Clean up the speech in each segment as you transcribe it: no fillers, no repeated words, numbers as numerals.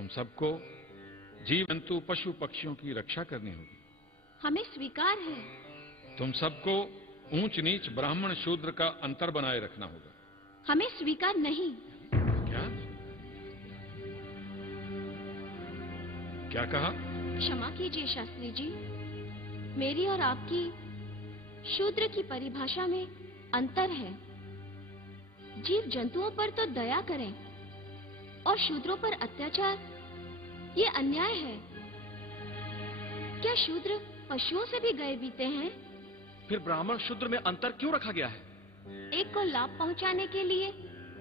तुम सबको जीव जंतु पशु पक्षियों की रक्षा करनी होगी। हमें स्वीकार है। तुम सबको ऊंच नीच ब्राह्मण शूद्र का अंतर बनाए रखना होगा। हमें स्वीकार नहीं। क्या क्या कहा? क्षमा कीजिए शास्त्री जी, मेरी और आपकी शूद्र की परिभाषा में अंतर है। जीव जंतुओं पर तो दया करें और शूद्रों पर अत्याचार, ये अन्याय है। क्या शूद्र पशुओं से भी गए बीते हैं? फिर ब्राह्मण शूद्र में अंतर क्यों रखा गया है? एक को लाभ पहुंचाने के लिए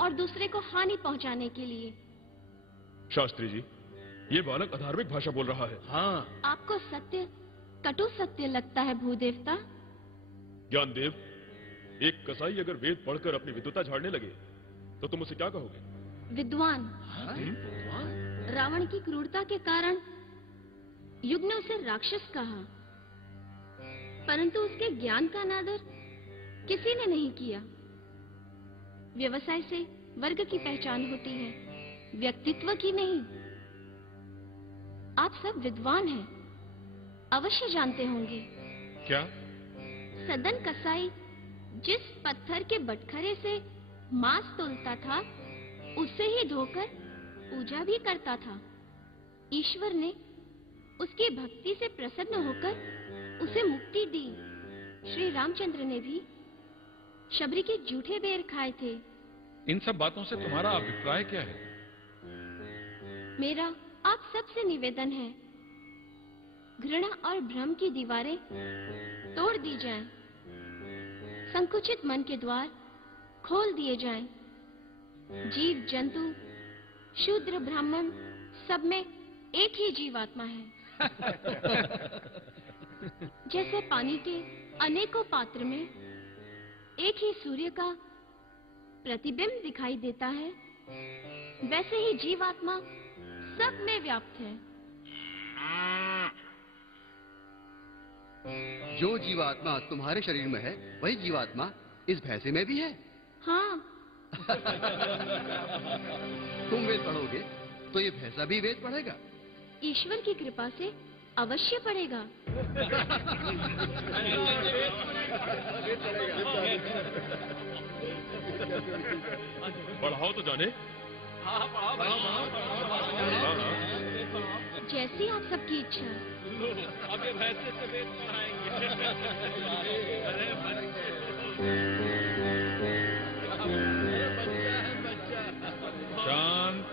और दूसरे को हानि पहुंचाने के लिए। शास्त्री जी, ये बालक अधार्मिक भाषा बोल रहा है। हाँ। आपको सत्य कटु सत्य लगता है भूदेवता? ज्ञानदेव, एक कसाई अगर वेद पढ़कर अपनी विद्वता झाड़ने लगे तो तुम उसे क्या कहोगे? विद्वान। रावण की क्रूरता के कारण युग ने उसे राक्षस कहा, परंतु उसके ज्ञान का अनादर किसी ने नहीं किया। व्यवसाय से वर्ग की पहचान होती है, व्यक्तित्व की नहीं। आप सब विद्वान हैं, अवश्य जानते होंगे। क्या? सदन कसाई जिस पत्थर के बटखरे से मांस तोलता था, उसे ही धोकर पूजा भी करता था। ईश्वर ने उसकी भक्ति से प्रसन्न होकर उसे मुक्ति दी। श्री रामचंद्र ने भी शबरी के जूठे बेर खाए थे। इन सब बातों से तुम्हारा अभिप्राय क्या है? मेरा आप सबसे निवेदन है, घृणा और भ्रम की दीवारें तोड़ दी जाएं, संकुचित मन के द्वार खोल दिए जाएं। जीव जंतु शूद्र ब्राह्मण सब में एक ही जीवात्मा है। जैसे पानी के अनेकों पात्र में एक ही सूर्य का प्रतिबिंब दिखाई देता है, वैसे ही जीवात्मा सब में व्याप्त है। जो जीवात्मा तुम्हारे शरीर में है, वही जीवात्मा इस भैंसे में भी है। हाँ। तुम वेद पढ़ोगे तो ये भैंसा भी वेद पढ़ेगा। ईश्वर की कृपा से अवश्य पढ़ेगा। पढ़ाओ तो जाने। जैसी आप सबकी इच्छा। अब ये भैंसे से वेद पढ़ाएंगे। शांत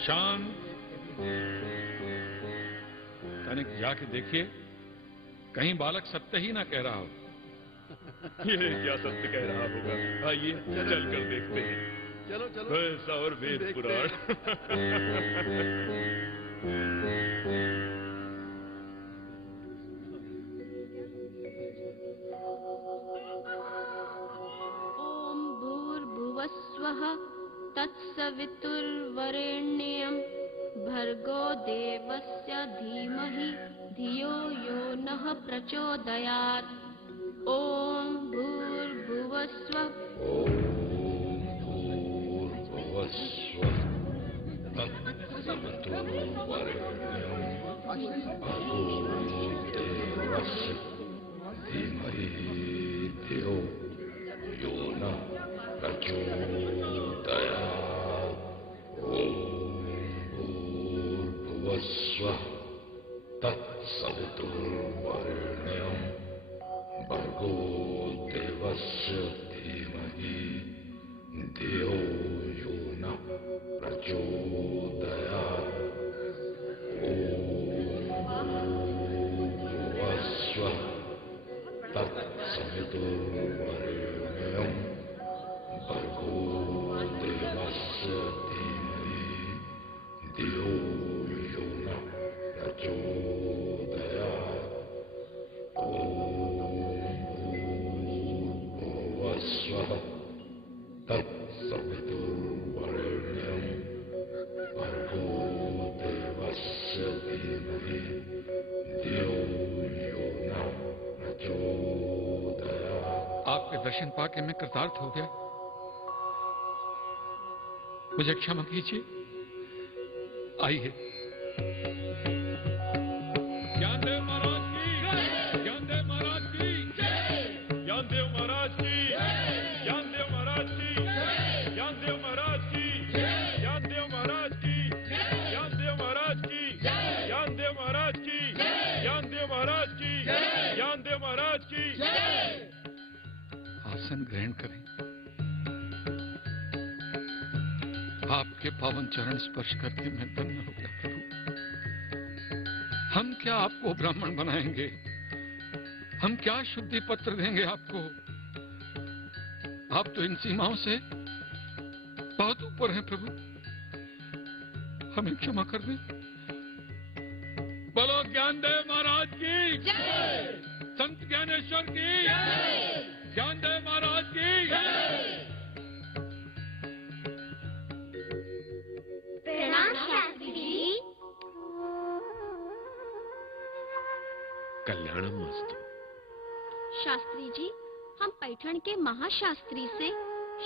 शांत। तनिक जाके देखिए, कहीं बालक सत्य ही ना कह रहा हो। ये क्या सत्य कह रहा होगा? आइए चल कर देखते हैं। चलो चलो। भैंसा और वेद पुराण। ओम भूर्भुवस्वः तत्सवितुर्वरेण्यं भर्गो देवस्य धीमहि धियो यो नः प्रचोदयात्। ओम भूर्भुवस्वः धीमहि धियो यो नः प्रचोदयात्। ओम भूर्भुवस्वः तत्सवितुर्वरेण्यं भर्गो देवस्य धीमहि धियो यो नः प्रचोदयात्। ओम भूर्भुवस्वः तत्सवितुर्वरेण्यं भर्गो देवस्य धीमहि धियो यो नः प्रचोदयात्। भूर्भुवस्वः तत्सवितुर्वरेण्यं भर्गो देवस्य धीमहि धियो यो नः प्रचोदयात्। आपके दर्शन पाके मैं कृतार्थ हो गया। मुझे क्षमा कीजिए, आइए। ज्ञानदेव महाराज की, ज्ञानदेव महाराज की, ज्ञानदेव महाराज की, ज्ञानदेव महाराज की, ज्ञानदेव महाराज की, ज्ञानदेव महाराज की, ज्ञानदेव महाराज की, ज्ञानदेव महाराज की, ज्ञानदेव महाराज की, ज्ञानदेव महाराज की। आसन ग्रहण करें। आपके पावन चरण स्पर्श करके मैं धन्य हो गया प्रभु। हम क्या आपको ब्राह्मण बनाएंगे, हम क्या शुद्धि पत्र देंगे आपको। आप तो इन सीमाओं से बहुत ऊपर हैं प्रभु, हमें क्षमा कर दें। बोलो ज्ञानदेव महाराज की जय, संत ज्ञानेश्वर की जय, ज्ञानदेव महाराज की जय। प्रणाम शास्त्री जी। कल्याणम मस्तु। शास्त्री जी, हम पैठण के महाशास्त्री से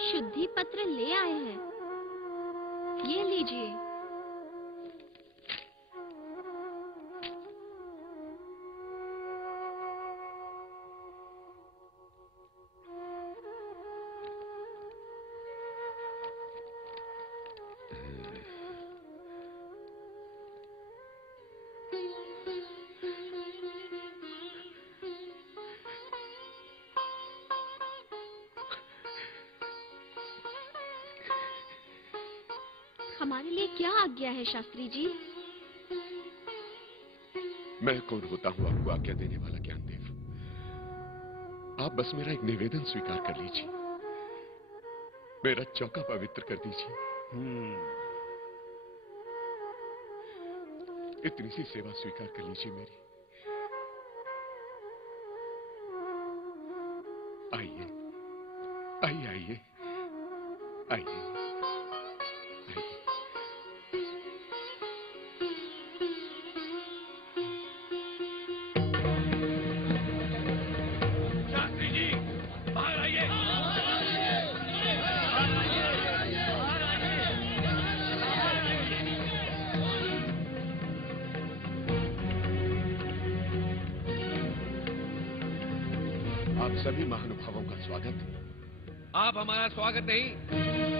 शुद्धि पत्र ले आए हैं, ये लीजिए। हमारे लिए क्या आज्ञा है शास्त्री जी? मैं कौन होता हूँ आपको आज्ञा देने वाला ज्ञानदेव? आप बस मेरा एक निवेदन स्वीकार कर लीजिए, मेरा चौका पवित्र कर दीजिए। इतनी सी सेवा स्वीकार कर लीजिए मेरी। आइए आइए आइए आइए। आप सभी महानुभावों का स्वागत। आप हमारा स्वागत नहीं,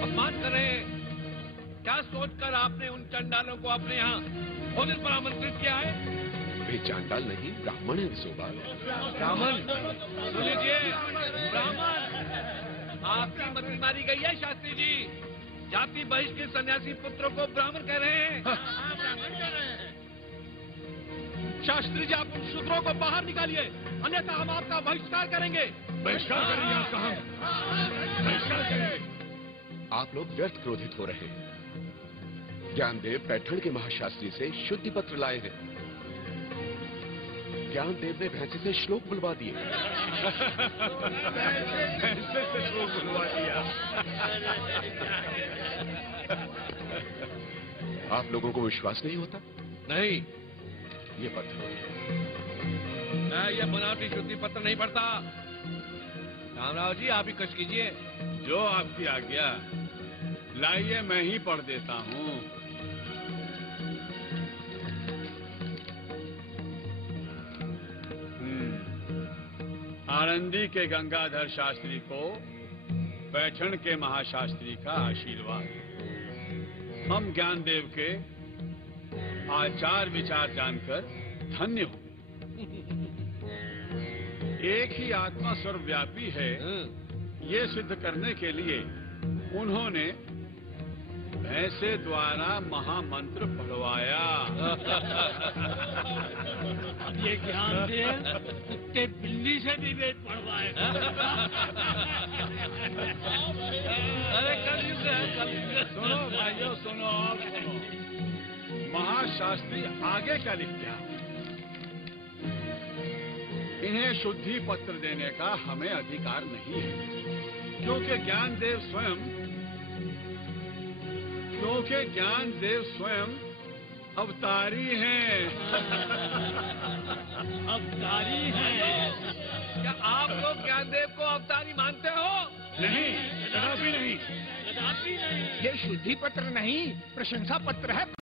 अपमान कर रहे हैं। क्या सोचकर आपने उन चंडालों को अपने यहाँ भोजन पर आमंत्रित किया है? वे चांडाल नहीं, ब्राह्मण है विशोबा। ब्राह्मण? सुन लीजिए, ब्राह्मण। आपकी मति मारी गई है शास्त्री जी। जाति बहिष्कृत सन्यासी पुत्रों को ब्राह्मण कह रहे हैं। ब्राह्मण कह रहे हैं। शास्त्री जी, आप उन शूद्रों को बाहर निकालिए, अन्यथा हम आपका बहिष्कार करेंगे। बहिष्कार करेंगे आपका हम। बहिष्कार करेंगे। आप लोग व्यर्थ क्रोधित हो रहे हैं। ज्ञानदेव पैठण के महाशास्त्री से शुद्धि पत्र लाए हैं। ज्ञानदेव ने भैंसे से श्लोक बुलवा दिए। भैंसे से श्लोक बुलवा दिया। आप लोगों को विश्वास नहीं होता? नहीं, ये पत्र मैं ये बनावटी शुद्धि पत्र नहीं पढ़ता। रामराव जी, आप ही कष्ट कीजिए। जो आपकी आज्ञा। लाइए, मैं ही पढ़ देता हूँ। आनंदी के गंगाधर शास्त्री को पैठण के महाशास्त्री का आशीर्वाद। हम ज्ञानदेव के आचार विचार जानकर धन्य हूँ। एक ही आत्मा सर्वव्यापी है, ये सिद्ध करने के लिए उन्होंने भैंसे द्वारा महामंत्र पढ़वाया। ये ज्ञानदेव कुत्ते बिल्ली से भी वेद पढ़वाए। अरे कलयुग है, कलयुग। सुनो भाइयों, सुनो अब सुनो। महाशास्त्री आगे क्या लिखते हैं? इन्हें शुद्धि पत्र देने का हमें अधिकार नहीं है, क्योंकि ज्ञानदेव स्वयं अवतारी हैं। अवतारी है। क्या आप लोग ज्ञानदेव को अवतारी मानते हो? नहीं, कदापि नहीं। कदापि नहीं। ये शुद्धि पत्र नहीं, प्रशंसा पत्र है।